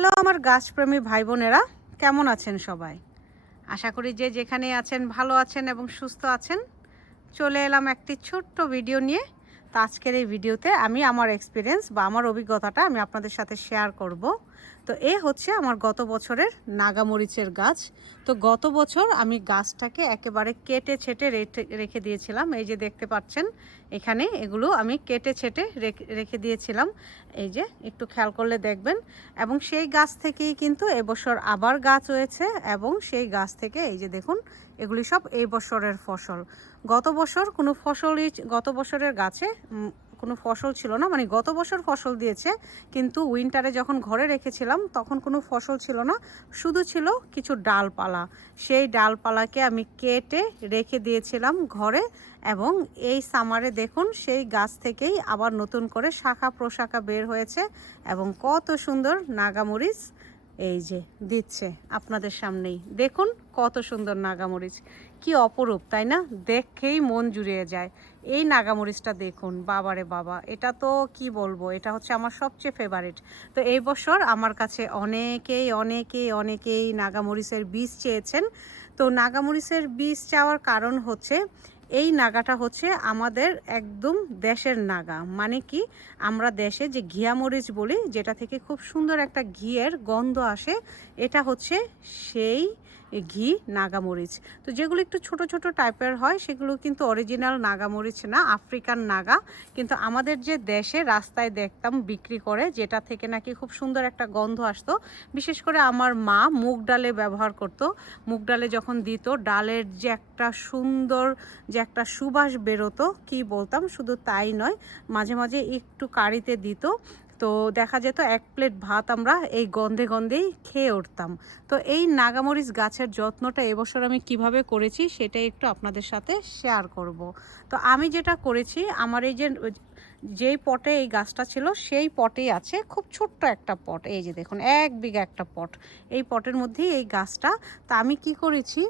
Hello, আমার গাছপ্রেমী ভাই বোনেরা কেমন আছেন সবাই? আশা করি যে যেখানে আছেন ভালো আছেন এবং সুস্থ আছেন। চলে এলাম একটি ছোট্ট ভিডিও নিয়ে। তো আজকের এই ভিডিওতে আমি আমার এক্সপিরিয়েন্স বা আমার অভিজ্ঞতাটা আমি আপনাদের সাথে শেয়ার করব। তো এ হচ্ছে আমার গত বছরের নাগামরিচের গাছ। তো গত বছর আমি গাছটাকে একেবারে কেটে ছেটে রেখে- দিয়েছিলাম। এই যে দেখতে পাচ্ছেন, এখানে এগুলো আমি কেটে ছেটে রেখে- দিয়েছিলাম। এই যে একটু খেয়াল করলে দেখবেন। এবং সেই গাছ থেকেই কিন্তু এবছর আবার গাছ হয়েছে এবং সেই গাছ থেকে এই যে দেখুন, এগুলি সব এই বছরের ফসল। গত বছর কোনো ফসলই, গত বছরের গাছে কোনো ফসল ছিল না মানে গত বছর ফসল দিয়েছে, কিন্তু উইন্টারে যখন ঘরে রেখেছিলাম, তখন কোনো ফসল ছিল না, শুধু ছিল কিছু ডালপালা। সেই ডালপালাকে আমি কেটে রেখে দিয়েছিলাম ঘরে এবং এই সামারে দেখুন, সেই গাছ থেকেই আবার নতুন করে শাখা প্রশাখা বের হয়েছে এবং কত সুন্দর নাগামরিচ এই যে, দিচ্ছে আপনাদের সামনেই। দেখুন কত সুন্দর নাগামরিচ। কি অপরূপ, তাই না? দেখেই মন জুড়িয়ে যায়। এই নাগামরিচটা দেখুন, বাবারে বাবা। এটা তো কি বলব? এটা হচ্ছে আমার সবচেয়ে ফেভারিট তো এই বছর আমার কাছে অনেকেই অনেকেই অনেকেই নাগামরিচের বীজ চেয়েছেন। তো নাগামরিচের বীজ চাওয়ার কারণ হচ্ছে এই নাগাটা হচ্ছে আমাদের একদম দেশের নাগা। মানে কি? আমরা দেশে যে ঘিয়া মরিচ বলি, যেটা থেকে খুব সুন্দর একটা ঘিয়ের গন্ধ আসে, এটা হচ্ছে সেই ঘি, নাগামরিচ। তো যেগুলো একটু ছোট ছোট টাইপের হয়, সেগুলো কিন্তু অরিজিনাল নাগামরিচ না আফ্রিকান নাগা। কিন্তু আমাদের যে দেশে রাস্তায় দেখতাম বিক্রি করে, যেটা থেকে নাকি খুব সুন্দর একটা গন্ধ আসতো, বিশেষ করে আমার মা মুগ ডালে ব্যবহার করতো। মুগ ডালে যখন দিত, ডালের যে একটা সুন্দর, যে একটা সুবাস বেরোতো, কি বলতাম? শুধু তাই নয়, মাঝে মাঝে একটু কারিতে দিত। তো দেখা যেত এক প্লেট ভাত আমরা এই গন্ধে গন্ধেই খেয়ে উঠতাম। তো এই নাগামরিচ গাছের যত্নটা এবছর আমি কীভাবে করেছি সেটাই একটু আপনাদের সাথে শেয়ার করব। তো আমি যেটা করেছি, আমার এই যে যেই পটে এই গাছটা ছিল সেই পটেই আছে খুব ছোট্ট একটা পট। এই যে দেখুন, এক বিঘা একটা পট। এই পটের মধ্যেই এই গাছটা। তা আমি কি করেছি,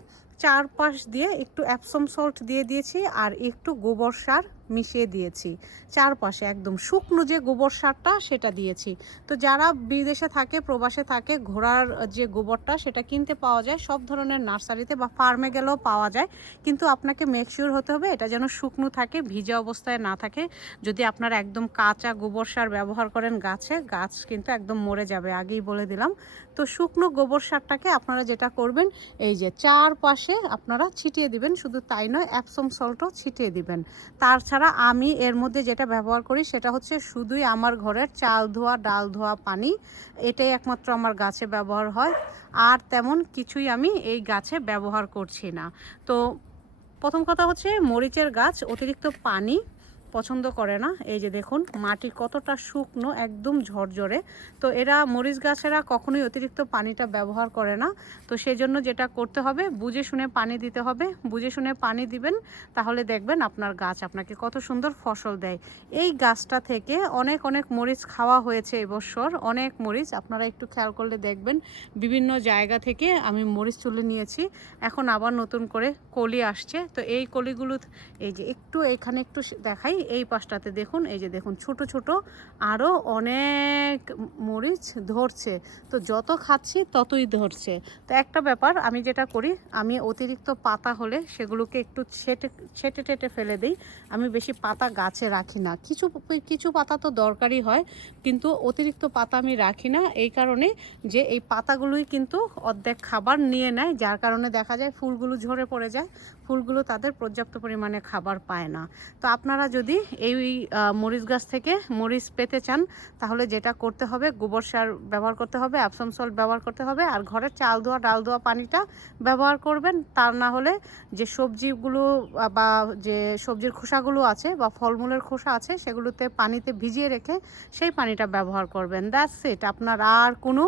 চারপাশ দিয়ে একটু অ্যাপসম সল্ট দিয়ে দিয়েছি আর একটু গোবর সার মিশিয়ে দিয়েছি। চারপাশে একদম শুকনো যে গোবর সারটা সেটা দিয়েছি। তো যারা বিদেশে থাকে, প্রবাসে থাকে ঘোড়ার যে গোবরটা সেটা কিনতে পাওয়া যায়, সব ধরনের নার্সারিতে বা ফার্মে গেলেও পাওয়া যায়। কিন্তু আপনাকে মেকশিওর হতে হবে এটা যেন শুকনো থাকে, ভিজে অবস্থায় না থাকে। যদি আপনারা একদম কাঁচা গোবর সার ব্যবহার করেন গাছে, গাছ কিন্তু একদম মরে যাবে, আগেই বলে দিলাম। তো শুকনো গোবর সারটাকে আপনারা যেটা করবেন, এই যে চারপাশে আপনারা ছিটিয়ে দিবেন। শুধু তাই নয় অ্যাপসম সল্টও ছিটিয়ে দিবেন। তাছাড়া আমি এর মধ্যে যেটা ব্যবহার করি সেটা হচ্ছে শুধুই আমার ঘরের চাল ধোয়া, ডাল ধোয়া, পানি। এটাই একমাত্র আমার গাছে ব্যবহার হয়। আর তেমন কিছুই আমি এই গাছে ব্যবহার করছি না। তো প্রথম কথা হচ্ছে মরিচের গাছ, অতিরিক্ত পানি পছন্দ করে না। এই যে দেখুন, মাটি কতটা শুকনো, একদম ঝরঝরে। তো এরা মরিচ গাছেরা কখনোই অতিরিক্ত পানিটা ব্যবহার করে না। তো সেই জন্য যেটা করতে হবে, বুঝে শুনে পানি দিতে হবে। বুঝে শুনে পানি দিবেন, তাহলে দেখবেন আপনার গাছ আপনাকে কত সুন্দর ফসল দেয়। এই গাছটা থেকে অনেক অনেক মরিচ খাওয়া হয়েছে এবছর। অনেক মরিচ, আপনারা একটু খেয়াল করলে দেখবেন, বিভিন্ন জায়গা থেকে আমি মরিচ তুলে নিয়েছি। এখন আবার নতুন করে কলি আসছে। তো এই কলিগুলো, এই যে একটু এখানে একটু দেখাই এই পাশটাতে দেখুন, এই যে দেখুন, ছোট ছোট আরও অনেক মরিচ ধরছে। তো যত খাচ্ছি ততই ধরছে। তো একটা ব্যাপার, আমি যেটা করি, আমি অতিরিক্ত পাতা হলে সেগুলোকে একটু ছেটে ছেটে টেটে ফেলে দিই। আমি বেশি পাতা গাছে রাখি না। কিছু কিছু পাতা তো দরকারই হয়, কিন্তু অতিরিক্ত পাতা আমি রাখি না। এই কারণে যে এই পাতাগুলোই কিন্তু অর্ধেক খাবার নিয়ে নেয়, যার কারণে দেখা যায় ফুলগুলো ঝরে পড়ে যায়। ফুলগুলো তাদের পর্যাপ্ত পরিমাণে খাবার পায় না। তো আপনারা যদি এই মরিচ গাছ থেকে মরিচ পেতে চান, তাহলে যেটা করতে হবে, গোবর সার ব্যবহার করতে হবে, অ্যাপসম সল্ট ব্যবহার করতে হবে, আর ঘরের চাল ধোয়া, ডাল ধোয়া পানিটা ব্যবহার করবেন। তার না হলে যে সবজিগুলো বা যে সবজির খোসাগুলো আছে, বা ফলমূলের খোসা আছে, সেগুলোতে পানিতে ভিজিয়ে রেখে সেই পানিটা ব্যবহার করবেন। দ্যাটস ইট আপনার আর কোনো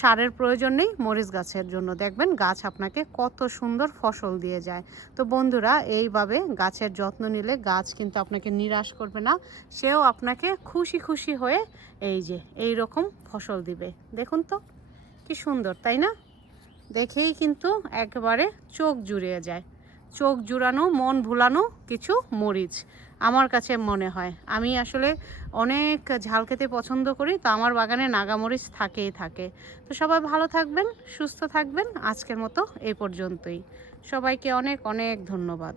সারের প্রয়োজন নেই মরিচ গাছের জন্য। দেখবেন গাছ আপনাকে কত সুন্দর ফসল দিয়ে যায়। তো বন্ধুরা, এইভাবে গাছের যত্ন নিলে গাছ কিন্তু আপনাকে নিরাশ করবে না, সেও আপনাকে খুশি খুশি হয়ে এই যে, এই রকম ফসল দিবে। দেখুন তো, কি সুন্দর, তাই না? দেখেই কিন্তু একবারে চোখ জুড়িয়ে যায়। চোখ জুড়ানো, মন ভুলানো কিছু মরিচ, আমার কাছে মনে হয়। আমি আসলে অনেক ঝাল খেতে পছন্দ করি, তো আমার বাগানে নাগামরিচ থাকেই থাকে। তো সবাই ভালো থাকবেন, সুস্থ থাকবেন, আজকের মতো এই পর্যন্তই। সবাইকে অনেক অনেক ধন্যবাদ।